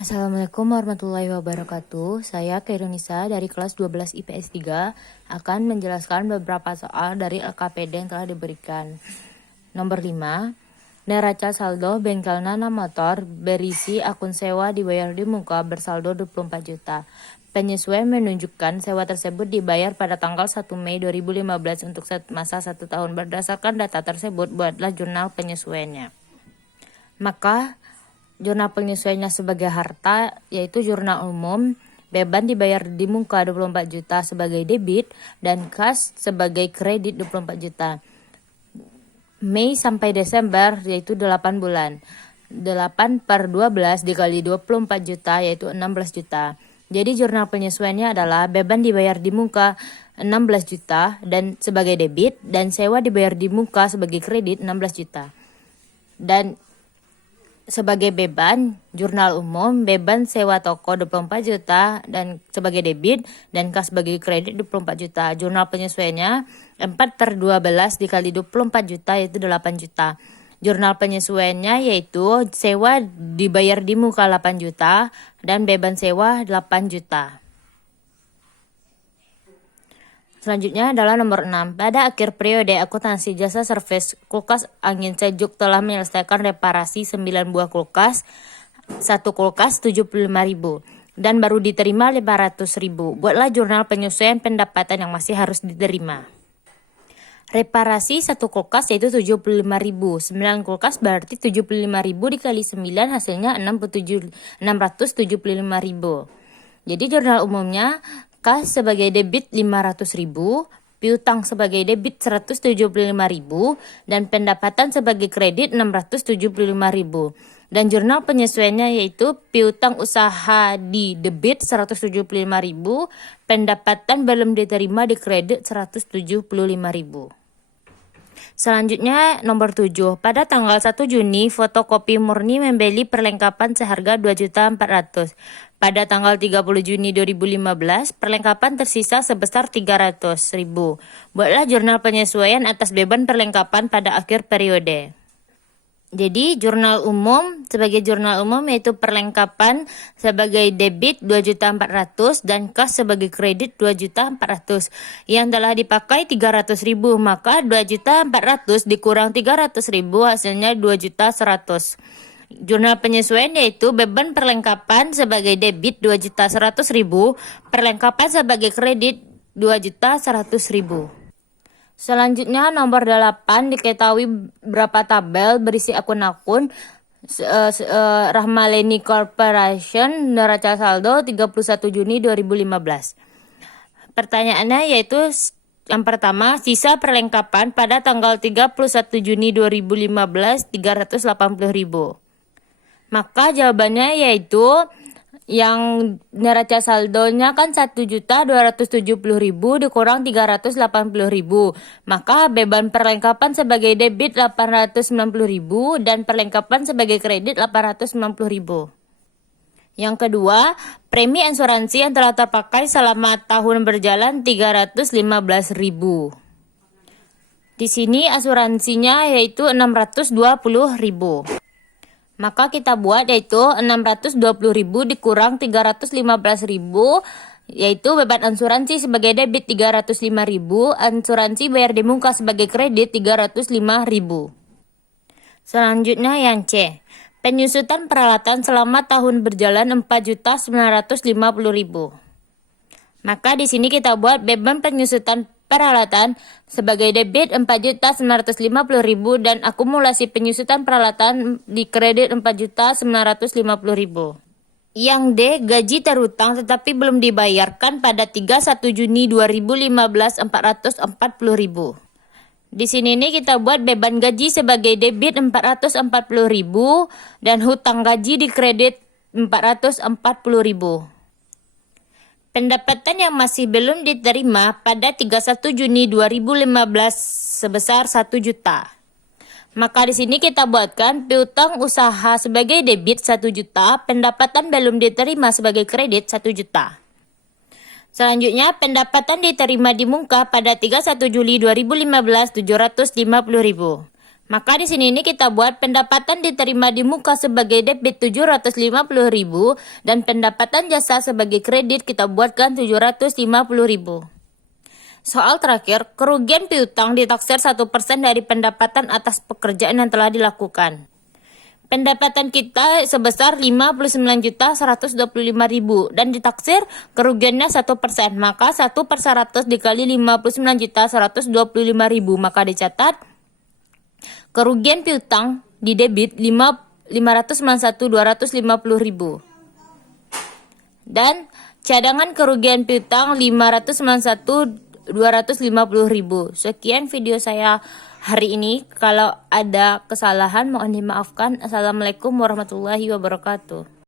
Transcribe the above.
Assalamualaikum warahmatullahi wabarakatuh. Saya Kairunisa dari kelas 12 IPS 3 akan menjelaskan beberapa soal dari LKPD yang telah diberikan. Nomor 5. Neraca saldo bengkel Nana Motor berisi akun sewa dibayar di muka bersaldo 24 juta. Penyesuaian menunjukkan sewa tersebut dibayar pada tanggal 1 Mei 2015 untuk masa 1 tahun. Berdasarkan data tersebut, buatlah jurnal penyesuaiannya. Maka jurnal penyesuaiannya sebagai harta, yaitu jurnal umum, beban dibayar di muka 24 juta sebagai debit, dan kas sebagai kredit 24 juta. Mei sampai Desember, yaitu 8 bulan. 8 per 12 dikali 24 juta, yaitu 16 juta. Jadi jurnal penyesuaiannya adalah beban dibayar di muka 16 juta dan sebagai debit, dan sewa dibayar di muka sebagai kredit 16 juta. Dan sebagai beban, jurnal umum, beban sewa toko 24 juta dan sebagai debit, dan kas sebagai kredit 24 juta. Jurnal penyesuaiannya 4 per 12 dikali 24 juta, yaitu 8 juta. Jurnal penyesuaiannya yaitu sewa dibayar di muka 8 juta dan beban sewa 8 juta. Selanjutnya adalah nomor 6. Pada akhir periode akuntansi jasa servis kulkas angin sejuk telah menyelesaikan reparasi 9 buah kulkas, 1 kulkas 75.000 dan baru diterima 500.000. Buatlah jurnal penyesuaian pendapatan yang masih harus diterima. Reparasi 1 kulkas yaitu 75.000. 9 kulkas berarti 75.000 dikali 9 hasilnya 675.000. Jadi jurnal umumnya kas sebagai debit 500.000, piutang sebagai debit 175.000, dan pendapatan sebagai kredit 675.000. Dan jurnal penyesuaiannya yaitu piutang usaha di debit 175.000, pendapatan belum diterima di kredit 175.000. Selanjutnya nomor 7. Pada tanggal 1 Juni, fotokopi murni membeli perlengkapan seharga 2.400.000. Pada tanggal 30 Juni 2015, perlengkapan tersisa sebesar 300.000. Buatlah jurnal penyesuaian atas beban perlengkapan pada akhir periode. Jadi jurnal umum sebagai jurnal umum yaitu perlengkapan sebagai debit 2.400.000 dan kas sebagai kredit 2.400.000 yang telah dipakai 300.000, maka 2.400.000 dikurang 300.000 hasilnya 2.100.000. Jurnal penyesuaian yaitu beban perlengkapan sebagai debit 2.100.000, perlengkapan sebagai kredit 2.100.000. Selanjutnya nomor 8, diketahui berapa tabel berisi akun-akun Rahmaleni Corporation neraca saldo 31 Juni 2015. Pertanyaannya yaitu yang pertama, sisa perlengkapan pada tanggal 31 Juni 2015 380.000. Maka jawabannya yaitu yang neraca saldonya kan 1.270.000 dikurang 380.000. Maka beban perlengkapan sebagai debit 890.000 dan perlengkapan sebagai kredit 890.000. Yang kedua, premi asuransi yang telah terpakai selama tahun berjalan 315.000. Di sini asuransinya yaitu 620.000. Maka kita buat yaitu 620.000 dikurang 315.000, yaitu beban asuransi sebagai debit 305.000, asuransi bayar di muka sebagai kredit 305.000. Selanjutnya yang C. Penyusutan peralatan selama tahun berjalan 4.950.000. Maka di sini kita buat beban penyusutan peralatan sebagai debit 4.950.000 dan akumulasi penyusutan peralatan di kredit 4.950.000. Yang D, gaji terutang tetapi belum dibayarkan pada 31 Juni 2015 440.000. Di sini kita buat beban gaji sebagai debit 440.000 dan hutang gaji di kredit 440.000. Pendapatan yang masih belum diterima pada 31 Juni 2015 sebesar 1 juta. Maka di sini kita buatkan piutang usaha sebagai debit 1 juta, pendapatan belum diterima sebagai kredit 1 juta. Selanjutnya, pendapatan diterima di muka pada 31 Juli 2015 750.000. Maka di sini ini kita buat pendapatan diterima di muka sebagai debit 750.000 dan pendapatan jasa sebagai kredit kita buatkan 750.000. Soal terakhir, kerugian piutang ditaksir 1% dari pendapatan atas pekerjaan yang telah dilakukan. Pendapatan kita sebesar 59.125.000 dan ditaksir kerugiannya 1%. Maka 1/100 dikali 59.125.000, maka dicatat kerugian piutang di debit 591.250.000 dan cadangan kerugian piutang 591.250.000. Sekian video saya hari ini. Kalau ada kesalahan mohon dimaafkan. Assalamualaikum warahmatullahi wabarakatuh.